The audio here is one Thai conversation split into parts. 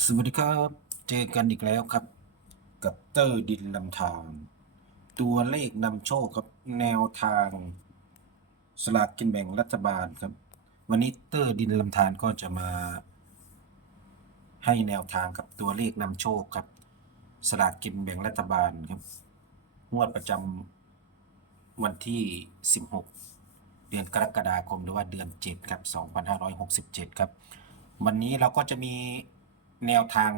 สวัสดีครับ เจอกันอีกแล้วครับ กับเตอร์ดินลำทางตัวเลขนำโชคครับแนวทางสลากกินแบ่งรัฐบาลครับ วันนี้เตอร์ดินลำธารก็จะมา ให้แนวทางกับตัวเลขนำโชคครับ สลากกินแบ่งรัฐบาลครับงวดประจำวันที่ 16 เดือนกรกฎาคมหรือว่าเดือน 7 ครับ 2567 ครับ วันนี้เราก็จะมี แนวทาง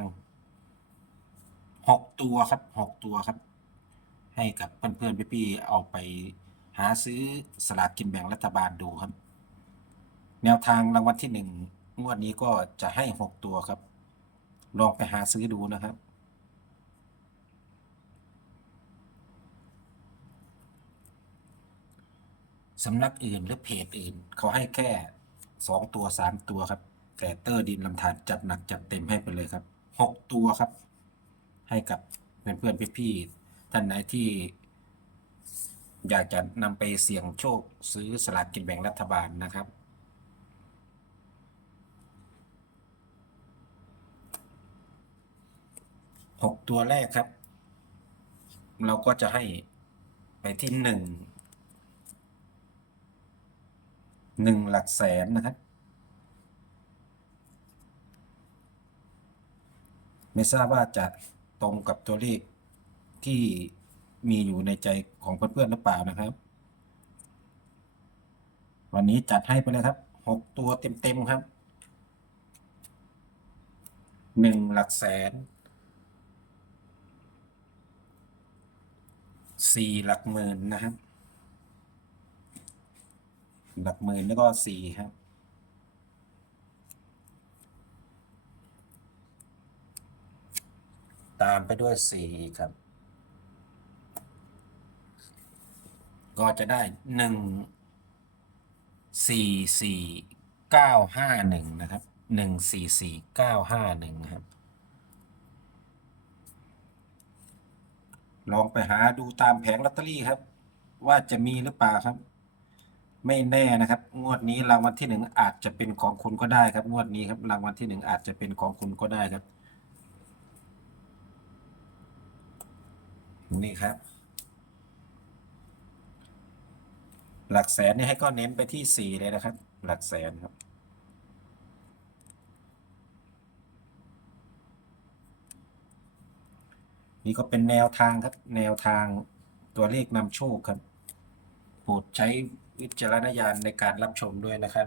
6ตัวครับ6ตัวครับ ให้กับเพื่อนๆพี่ๆเอาไปหาซื้อสลากกินแบ่งรัฐบาลดูครับ แนวทางรางวัลที่หนึ่งงวดนี้ก็จะให้6ตัวครับ ลองไปหาซื้อดูนะครับ สำนักอื่นหรือเพจอื่น เขาให้แค่สองตัวสามตัวครับ แต่เตอร์ดินลำธารจัดหนักจัดเต็มให้ไปเลยครับหกตัวครับ ให้กับเพื่อนเพื่อนๆพี่ๆท่านไหนที่ อยากจะนำไปเสี่ยงโชคซื้อสลากกินแบ่งรัฐบาลนะครับหกตัวแรกครับ เราก็จะให้ไปที่หนึ่งหนึ่งหลักแสนนะครับ ไม่ทราบว่าจะตรงกับตัวเลขที่มีอยู่ในใจของเพื่อนๆหรือเปล่านะครับ วันนี้จัดให้ไปเลยครับหกตัวเต็มๆครับหนึ่งหลักแสนสี่หลักหมื่นนะครับ หลักหมื่นแล้วก็สี่ครับ ตามไปด้วยสี่ครับ ก็จะได้หนึ่งสี่สี่เก้าห้าหนึ่งนะครับหนึ่งสี่สี่เก้าห้าหนึ่งครับ ลองไปหาดูตามแผงลอตเตอรี่ครับ ว่าจะมีหรือเปล่าครับ ไม่แน่นะครับ งวดนี้รางวัลที่หนึ่งอาจจะเป็นของคุณก็ได้ครับ งวดนี้ครับรางวัลที่หนึ่งอาจจะเป็นของคุณก็ได้ครับ นี่ครับ หลักแสนนี่ให้ก็เน้นไปที่สี่เลยนะครับ หลักแสนครับ นี่ก็เป็นแนวทางครับ แนวทางตัวเลขนำโชคครับโปรดใช้วิจารณญาณในการรับชมด้วยนะครับ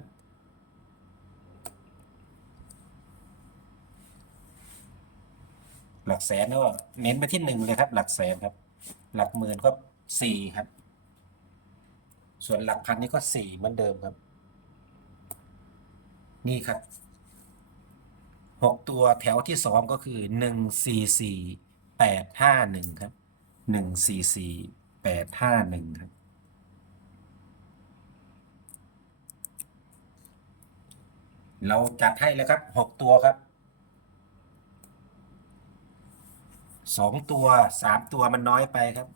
หลักแสนก็เน้นไปที่หนึ่งเลยครับ หลักแสนครับ หลักหมื่นก็สี่ครับ ส่วนหลักพันนี่ก็สี่เหมือนเดิมครับ นี่ครับหกตัวแถวที่สองก็คือหนึ่งสี่สี่แปดห้าหนึ่งครับหนึ่งสี่สี่แปดห้าหนึ่งครับ เราจัดให้แล้วครับหกตัวครับ สองตัวสามตัวมันน้อยไปครับ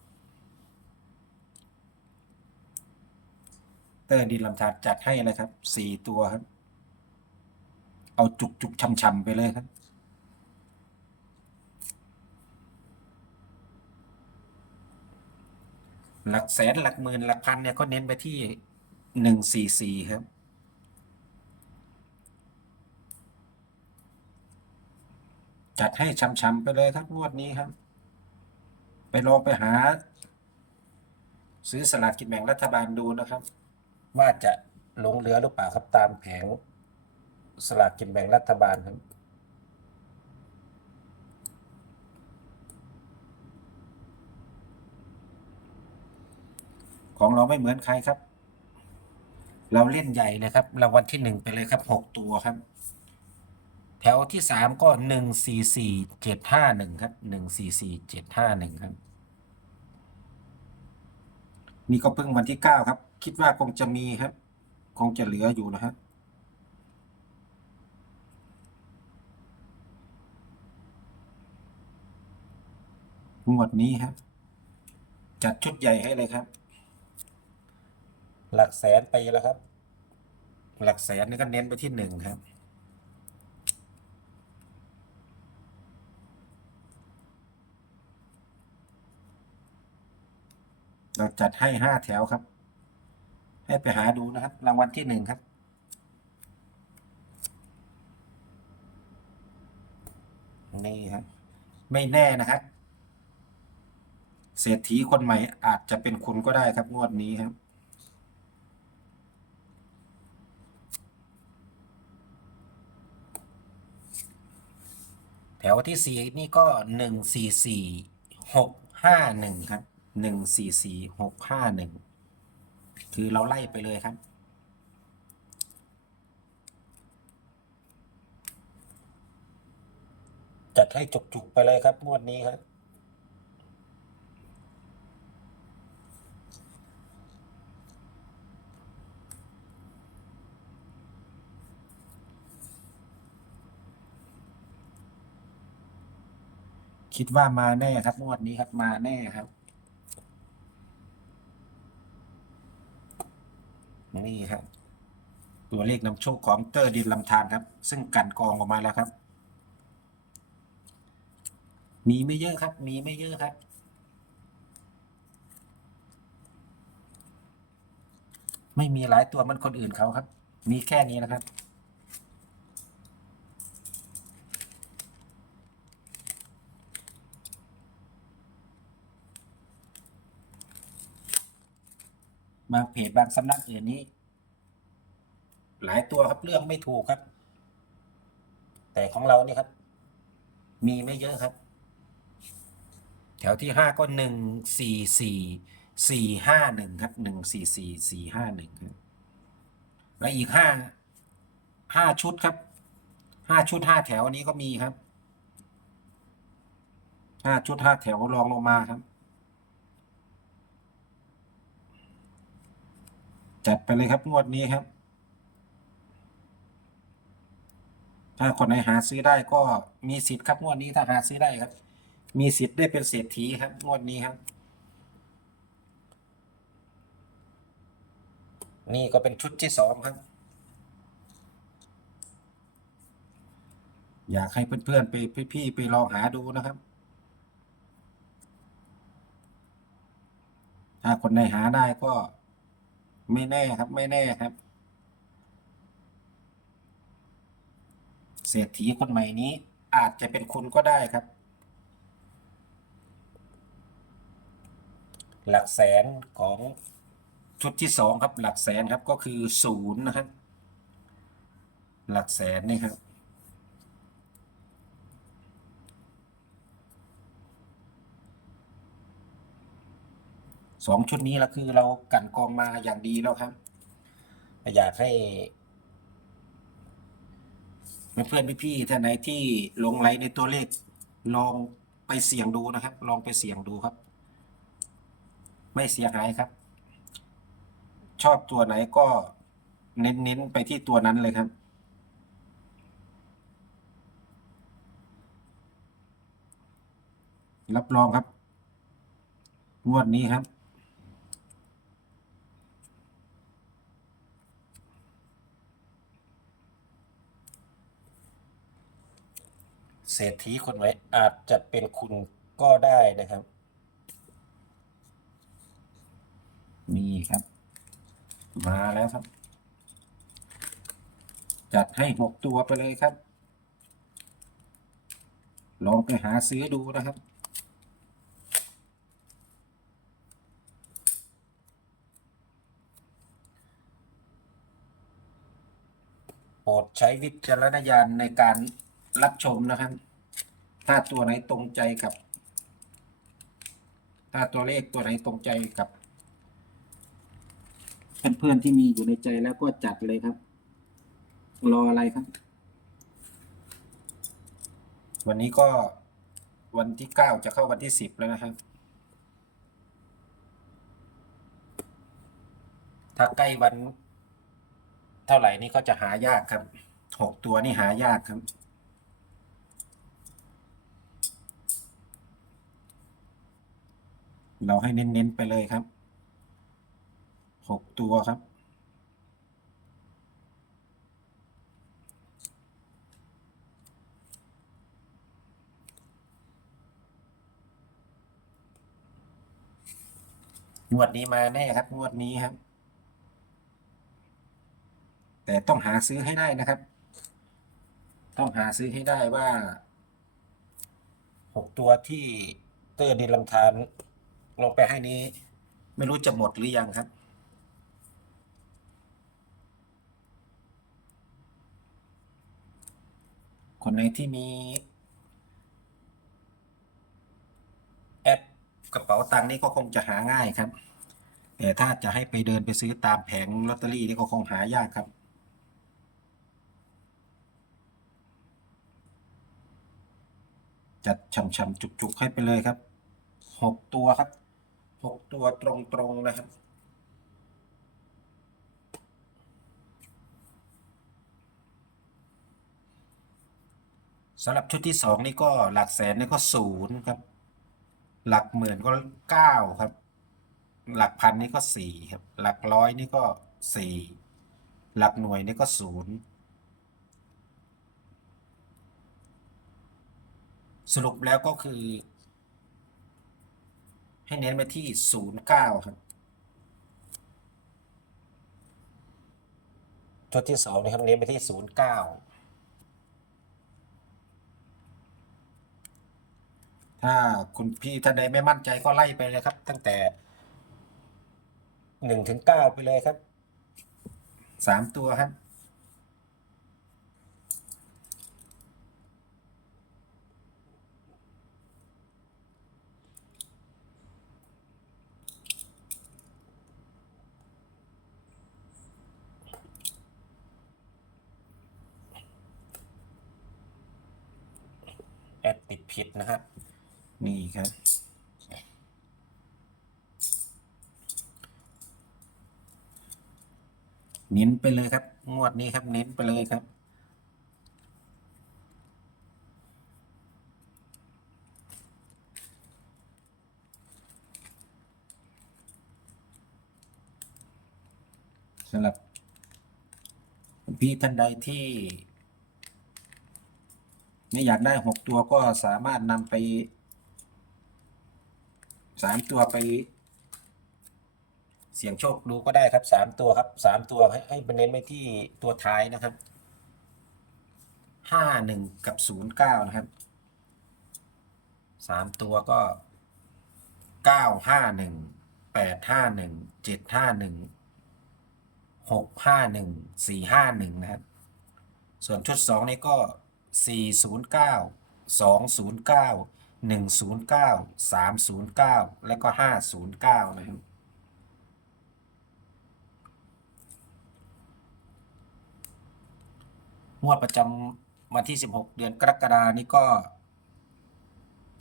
เตอร์ดินลำธารจัดให้เลยครับสี่ตัวครับ เอาจุกจุกช่ำๆไปเลยครับหลักแสนหลักหมื่นหลักพันเนี่ยก็เน้นไปที่หนึ่งสี่สี่ครับ จัดให้ช้ำๆไปเลยครับงวดนี้ครับ ไปลองไปหา ซื้อสลากกินแบ่งรัฐบาลดูนะครับ ว่าจะหลงเหลือหรือเปล่าครับตามแผงสลากกินแบ่งรัฐบาลครับของเราไม่เหมือนใครครับ เราเล่นใหญ่เลยครับรางวัลที่หนึ่งไปเลยครับหกตัวครับ แถวที่สามก็หนึ่งสี่สี่เจ็ดห้าหนึ่งครับหนึ่งสี่สี่เจ็ดห้าหนึ่งครับ นี่ก็เพิ่งวันที่เก้าครับ คิดว่าคงจะมีครับ คงจะเหลืออยู่นะฮะงวดนี้ครับ จัดชุดใหญ่ให้เลยครับ หลักแสนไปแล้วครับ หลักแสนนี่ก็เน้นไปที่หนึ่งครับ เราจัดให้ห้าแถวครับ ให้ไปหาดูนะครับ รางวัลที่หนึ่งครับ นี่ครับไม่แน่นะครับเศรษฐีคนใหม่อาจจะเป็นคุณก็ได้ครับงวดนี้ครับแถวที่สี่นี่ก็หนึ่งสี่สี่หกห้าหนึ่งครับ หนึ่งสี่สี่หกห้าหนึ่งคือเราไล่ไปเลยครับ จัดให้จุกๆไปเลยครับงวดนี้ครับคิดว่ามาแน่ครับงวดนี้ครับมาแน่ครับ นี่ครับ ตัวเลขนำโชคของเตอร์ดินลำธารครับ ซึ่งกันกองออกมาแล้วครับ มีไม่เยอะครับ มีไม่เยอะครับไม่มีหลายตัวมันคนอื่นเขาครับ มีแค่นี้นะครับ บางเพจบางสำนักอื่นนี้ หลายตัวครับเรื่องไม่ถูกครับ แต่ของเราเนี่ยครับ มีไม่เยอะครับ แถวที่ห้าก็หนึ่งสี่สี่สี่ห้าหนึ่งครับหนึ่งสี่สี่สี่ห้าหนึ่งครับและอีกห้าห้าชุดครับห้าชุดห้าแถวอันนี้ก็มีครับห้าชุดห้าแถวรองลงมาครับ จัดไปเลยครับงวดนี้ครับ ถ้าคนไหนหาซื้อได้ก็มีสิทธิ์ครับงวดนี้ถ้าหาซื้อได้ครับ มีสิทธิ์ได้เป็นเศรษฐีครับงวดนี้ครับ นี่ก็เป็นชุดที่สองครับ อยากให้เพื่อนๆไปพี่ๆไปลองหาดูนะครับถ้าคนไหนหาได้ก็ ไม่แน่ครับ ไม่แน่ครับเศรษฐีคนใหม่นี้ อาจจะเป็นคุณก็ได้ครับ หลักแสนของชุดที่สองครับ หลักแสนครับก็คือศูนย์นะครับ หลักแสนนี่ครับ สองชุดนี้แล้วคือเรากันกองมาอย่างดีแล้วครับอยากให้เพื่อนพี่ๆท่านไหนที่หลงไหลในตัวเลข ลองไปเสี่ยงดูนะครับ ลองไปเสี่ยงดูครับ ไม่เสียหายครับ ชอบตัวไหนก็เน้นๆไปที่ตัวนั้นเลยครับรับรองครับ งวดนี้ครับ เศรษฐีคนไหนอาจจะเป็นคุณก็ได้นะครับ มีครับ มาแล้วครับ จัดให้หกตัวไปเลยครับ ลองไปหาซื้อดูนะครับโปรดใช้วิจารณญาณในการ รับชมนะครับ ถ้าตัวไหนตรงใจกับ ถ้าตัวเลขตัวไหนตรงใจกับ เพื่อนๆที่มีอยู่ในใจแล้วก็จัดเลยครับ รออะไรครับ วันนี้ก็วันที่เก้าจะเข้าวันที่สิบแล้วนะครับ ถ้าใกล้วัน เท่าไหร่นี่ก็จะหายากครับหกตัวนี่หายากครับ เราให้เน้นๆไปเลยครับหกตัวครับ งวดนี้มาแน่ครับ งวดนี้ครับ แต่ต้องหาซื้อให้ได้นะครับ ต้องหาซื้อให้ได้ว่าหกตัวที่เตอร์ดินลำธาร ลงไปให้นี้ ไม่รู้จะหมดหรือยังครับ คนไหนที่มีแอปกระเป๋าตังค์นี่ก็คงจะหาง่ายครับ แต่ถ้าจะให้ไปเดินไปซื้อตามแผงลอตเตอรี่นี่ก็คงหายากครับจัดช่ำๆจุกๆให้ไปเลยครับหกตัวครับ หกตัวตรงๆนะครับ สำหรับชุดที่สองนี่ก็หลักแสนนี่ก็ศูนย์ครับ หลักหมื่นก็เก้าครับ หลักพันนี่ก็สี่ครับ หลักร้อยนี่ก็สี่หลักหน่วยนี่ก็ศูนย์สรุปแล้วก็คือ ให้เน้นไปที่ศูนย์เก้าครับ ชุดที่สองนะครับเน้นไปที่ศูนย์เก้าถ้าคุณพี่ท่านใดไม่มั่นใจก็ไล่ไปเลยครับ ตั้งแต่หนึ่งถึงเก้าไปเลยครับสามตัวครับ ผิดนะครับนี่ครับเน้นไปเลยครับ งวดนี้ครับ เน้นไปเลยครับ สำหรับพี่ท่านใดที่ ไม่อยากได้หกตัวก็สามารถนำไปสามตัวไป เสี่ยงโชคดูก็ได้ครับสามตัวครับสามตัวให้ให้ไปเน้นไปที่ตัวท้ายนะครับห้าหนึ่งกับศูนย์เก้านะครับสามตัวก็เก้าห้าหนึ่งแปดห้าหนึ่งเจ็ดห้าหนึ่งหกห้าหนึ่งสี่ห้าหนึ่งนะครับ ส่วนชุดสองนี่ก็ สี่ศูนย์เก้าสองศูนย์เก้าหนึ่งศูนย์เก้าสามศูนย์เก้าแล้วก็ห้าศูนย์เก้านะครับงวดประจำวันที่ 16 เดือนกรกฎานี่ก็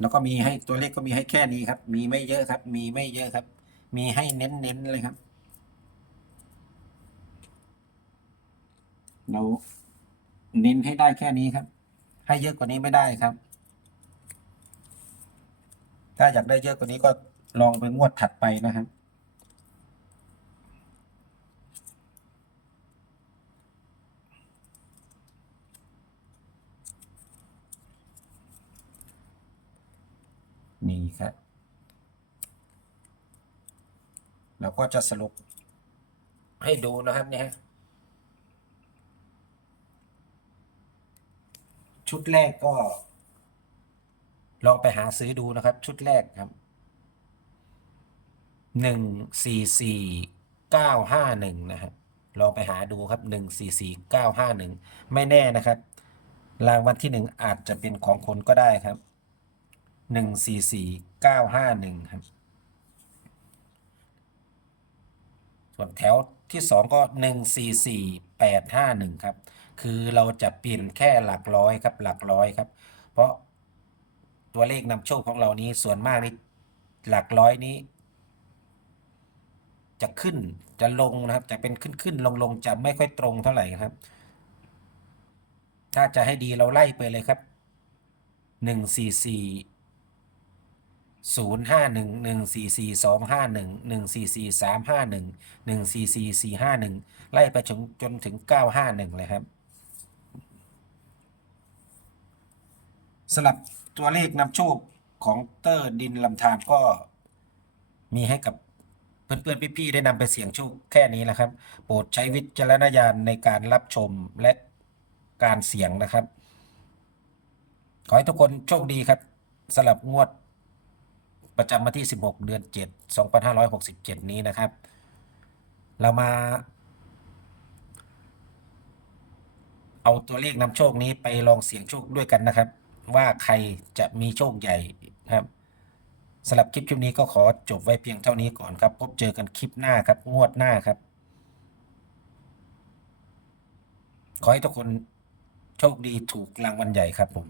แล้วก็มีให้ตัวเลขก็มีให้แค่นี้ครับ มีไม่เยอะครับ มีไม่เยอะครับ มีให้เน้นๆเลยครับ เราเน้นให้ได้แค่นี้ครับ ให้เยอะกว่านี้ไม่ได้ครับ ถ้าอยากได้เยอะกว่านี้ก็ลองไปงวดถัดไปนะครับ นี่ครับแล้วก็จะสรุปให้ดูนะครับเนี่ยฮะ ชุดแรกก็ ลองไปหาซื้อดูนะครับ ชุดแรกครับหนึ่งสี่สี่เก้าห้าหนึ่งนะครับลองไปหาดูครับหนึ่งสี่สี่เก้าห้าหนึ่งไม่แน่นะครับ รางวัลที่หนึ่งอาจจะเป็นของคนก็ได้ครับหนึ่งสี่สี่เก้าห้าหนึ่งครับ ส่วนแถวที่สองก็หนึ่งสี่สี่แปดห้าหนึ่งครับ คือเราจะเปลี่ยนแค่หลักร้อยครับหลักร้อยครับ เพราะตัวเลขนำโชคของเรานี้ส่วนมากนี่หลักร้อยนี้ จะขึ้นจะลงนะครับ จะเป็นขึ้นขึ้นลงลงจะไม่ค่อยตรงเท่าไหร่ครับ ถ้าจะให้ดีเราไล่ไปเลยครับหนึ่งสี่สี่ศูนย์ห้าหนึ่งหนึ่งสี่สี่สองห้าหนึ่งหนึ่งสี่สี่สามห้าหนึ่งหนึ่งสี่สี่สี่ห้าหนึ่งไล่ไปจนจนถึงเก้าห้าหนึ่งเลยครับ สำหรับตัวเลขนำโชคของเตอร์ดินลำธารก็มีให้กับเพื่อนๆพี่ๆได้นำไปเสี่ยงโชคแค่นี้แหละครับ โปรดใช้วิจารณญาณในการรับชมและการเสี่ยงนะครับ ขอให้ทุกคนโชคดีครับสำหรับงวดประจำวันที่ 16 เดือน 7 2567 นี้นะครับ เรามา เอาตัวเลขนำโชคนี้ไปลองเสี่ยงโชคด้วยกันนะครับ ว่าใครจะมีโชคใหญ่ครับสำหรับคลิปคลิปนี้ก็ขอจบไว้เพียงเท่านี้ก่อนครับ พบเจอกันคลิปหน้าครับ งวดหน้าครับ ขอให้ทุกคนโชคดีถูกรางวัลใหญ่ครับผม